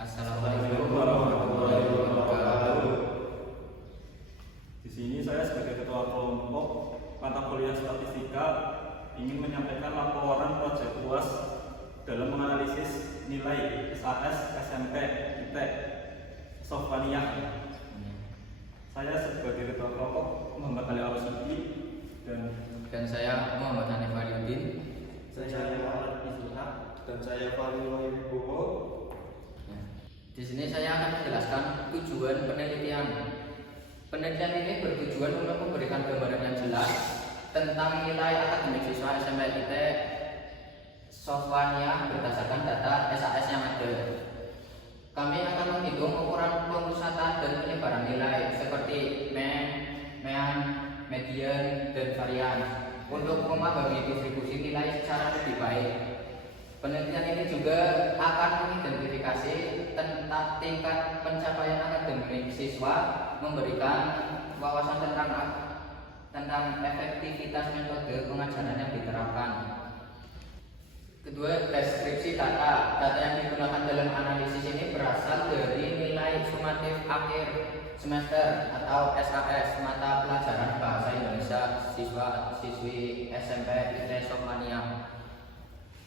Assalamualaikum warahmatullahi wabarakatuh. Di sini saya sebagai ketua kelompok mata kuliah statistika ingin menyampaikan laporan proyek UAS dalam menganalisis nilai SAS, SMP, ITEK, Sofwaniyah. Saya sebagai ketua kelompok Muhammad Ali Al-Sidi dan saya Muhammad Hanif Aliuddin. Saya Muhammad Ishaq dan saya Fahmi Wibowo. Di sini saya akan menjelaskan tujuan penelitian. Penelitian ini bertujuan untuk memberikan gambaran yang jelas tentang nilai akademik siswa SMP ITEK Sofwaniyah berdasarkan data SAS yang ada. Kami akan menghitung ukuran pemusatan dan penyebaran nilai seperti mean, median, dan varian untuk memahami distribusi nilai secara lebih baik. Penelitian ini juga akan mengidentifikasi tentang tingkat pencapaian akademik siswa, memberikan wawasan tentang efektivitas metode pengajaran yang diterapkan. Kedua, deskripsi data. Data yang digunakan dalam analisis ini berasal dari nilai sumatif akhir semester atau SAS mata pelajaran bahasa Indonesia siswa-siswi SMP ITEK Sofwaniyah.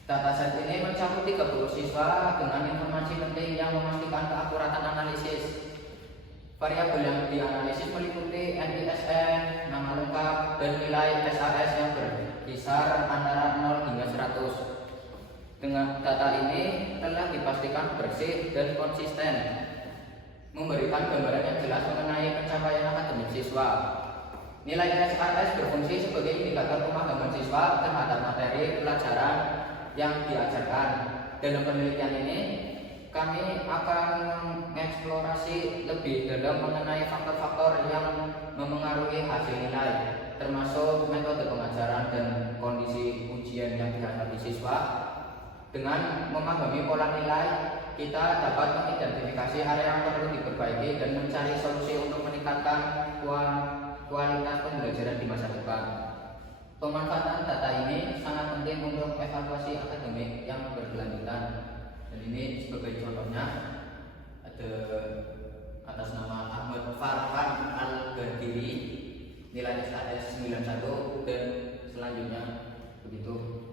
Dataset ini mencakup 30 siswa dengan informasi penting yang memastikan keakuratan analisis. Variabel yang dianalisis meliputi NISN, nama lengkap, dan nilai SAS yang berkisar antara 0 hingga 100. Dengan data ini telah dipastikan bersih dan konsisten, memberikan gambaran yang jelas mengenai pencapaian akademik siswa. Nilai SAS berfungsi sebagai indikator pemahaman siswa terhadap materi pelajaran yang diajarkan. Dalam penelitian ini, kami akan mengeksplorasi lebih dalam mengenai faktor-faktor yang memengaruhi hasil nilai, termasuk metode pengajaran dan kondisi ujian yang dihadapi siswa. Dengan memahami pola nilai, kita dapat mengidentifikasi area yang perlu diperbaiki dan mencari solusi untuk meningkatkan kualitas pembelajaran di masa depan. Pemanfaatan data ini sangat penting untuk evaluasi akademik yang berkelanjutan. Dan ini sebagai contohnya ada atas nama Ahmad Farhan Al-Ghadiri, nilai SAS 91 dan selanjutnya begitu.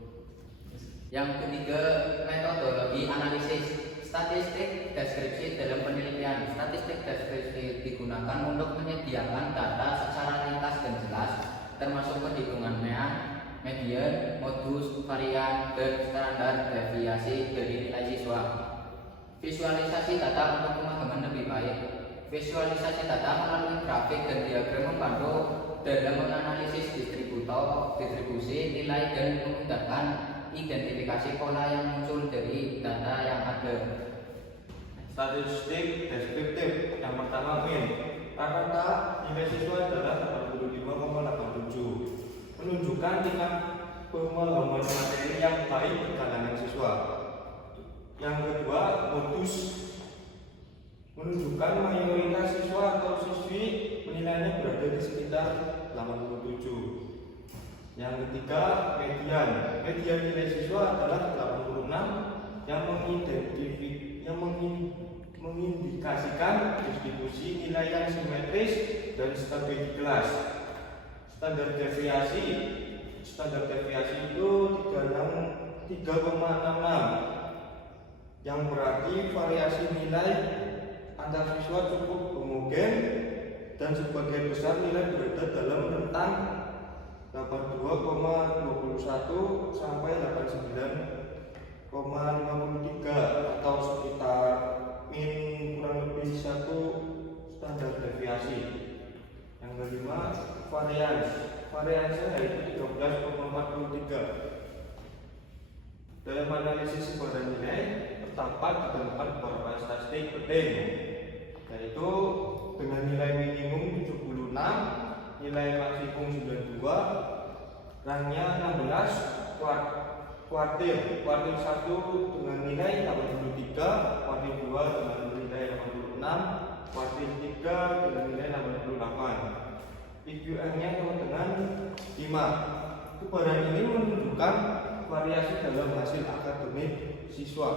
Yang ketiga, metodologi analisis. Statistik deskripsi dalam penelitian. Statistik deskripsi digunakan untuk menyediakan data secara ringkas dan jelas, termasuk perhitungan mean, median, modus, varian, dan standar deviasi dari nilai siswa. Visualisasi data untuk pemahaman lebih baik. Visualisasi data melalui grafik dan diagram membantu dalam menganalisis distribusi nilai dan memudahkan identifikasi pola yang muncul dari data yang ada. Statistik deskriptif. Yang pertama, mean. Rata-rata nilai siswa adalah 85,87, menunjukkan tingkat pemahaman materi yang baik di kalangan siswa. Yang kedua, modus, menunjukkan mayoritas siswa atau siswi menilainya berada di sekitar 87. Yang ketiga, median. Median nilai siswa adalah 86 yang mengindikasikan distribusi nilai yang simetris dan stabil di kelas. Standar deviasi itu 3,66 yang berarti variasi nilai antar siswa cukup homogen dan sebagian besar nilai berada dalam rentang 82,21 sampai 89,53 atau sekitar min kurang lebih 1 standar deviasi. Yang kelima, variannya yaitu 13,43. Dalam analisis sebuah nilai terdapat ditemukan beberapa statistik penting, yaitu dengan nilai minimum 76, nilai maksimum 92, rangnya 16, kuartil 1 dengan nilai 83, kuartil 2 dengan nilai 86, kuartil 3 dengan nilai 88. PQM-nya sama dengan 5. Gambaran ini menunjukkan variasi dalam hasil akademik siswa.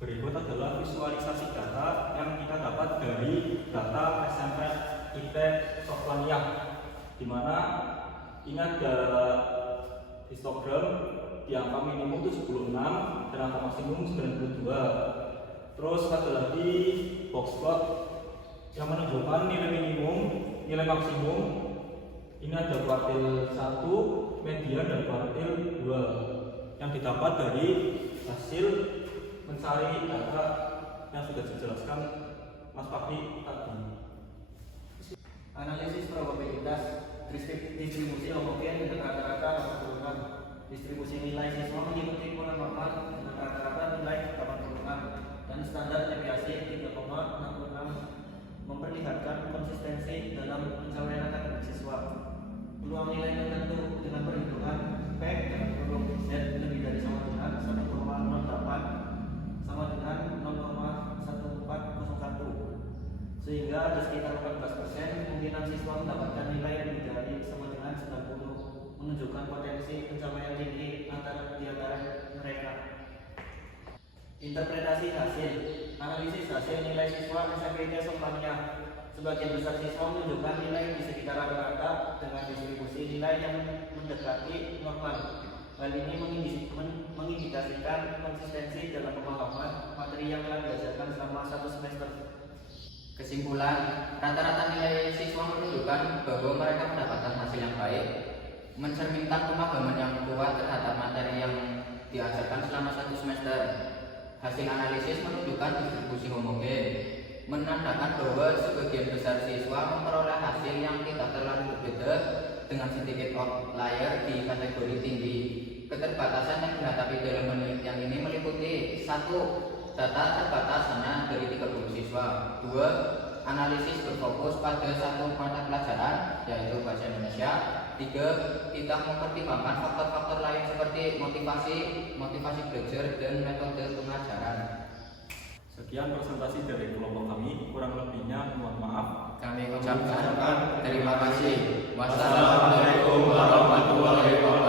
Berikut adalah visualisasi data yang kita dapat dari data SMPTN IT Soflania, di mana ini ada histogram di angka minimum 76 dan angka maksimum 92. Terus ada lagi box plot yang menunjukkan nilai minimum, nilai maksimum. Ini ada kuartil 1, median, dan kuartil 2 yang didapat dari hasil mencari data yang sudah dijelaskan Mas Fakri tadi. Analisis probabilitas distribusi homogen dengan rata-rata turunan. Distribusi nilai siswa mengikuti pola normal dengan rata-rata nilai 86 dan standar deviasi 3,66, memperlihatkan konsistensi dalam pencapaian akademik siswa. Peluang nilai tertentu dengan perhitungan P dengan huruf Z lebih dari sama dengan 1,08 sama dengan 0,1401, sehingga ada sekitar 14% kemungkinan siswa mendapatkan nilai lebih dari sama dengan 90, menunjukkan potensi pencapaian tinggi di antara mereka. Interpretasi hasil. Analisis hasil nilai siswa SMPTN Soflania. Sebagian besar siswa menunjukkan nilai di sekitar rata-rata dengan distribusi nilai yang mendekati normal. Hal ini mengindikasikan konsistensi dalam pemahaman materi yang telah diajarkan selama 1 semester. Kesimpulan, rata-rata nilai siswa menunjukkan bahwa mereka mendapatkan hasil yang baik, mencerminkan pemahaman yang kuat terhadap materi yang diajarkan selama 1 semester. Hasil analisis menunjukkan distribusi homogen, menandakan bahwa sebagian besar siswa memperoleh hasil yang tidak terlalu berbeda dengan sedikit outlier di kategori tinggi. Keterbatasan yang dihadapi dalam penelitian ini meliputi 1. Data terbatas hanya dari 30 siswa. 2. Analisis berfokus pada satu mata pelajaran, yaitu bahasa Indonesia. 3. Tidak mempertimbangkan faktor-faktor lain seperti motivasi belajar, dan metode pengajaran. Sekian presentasi dari kelompok kami, kurang lebihnya mohon maaf. Kami ucapkan terima kasih. Wassalamualaikum warahmatullahi wabarakatuh.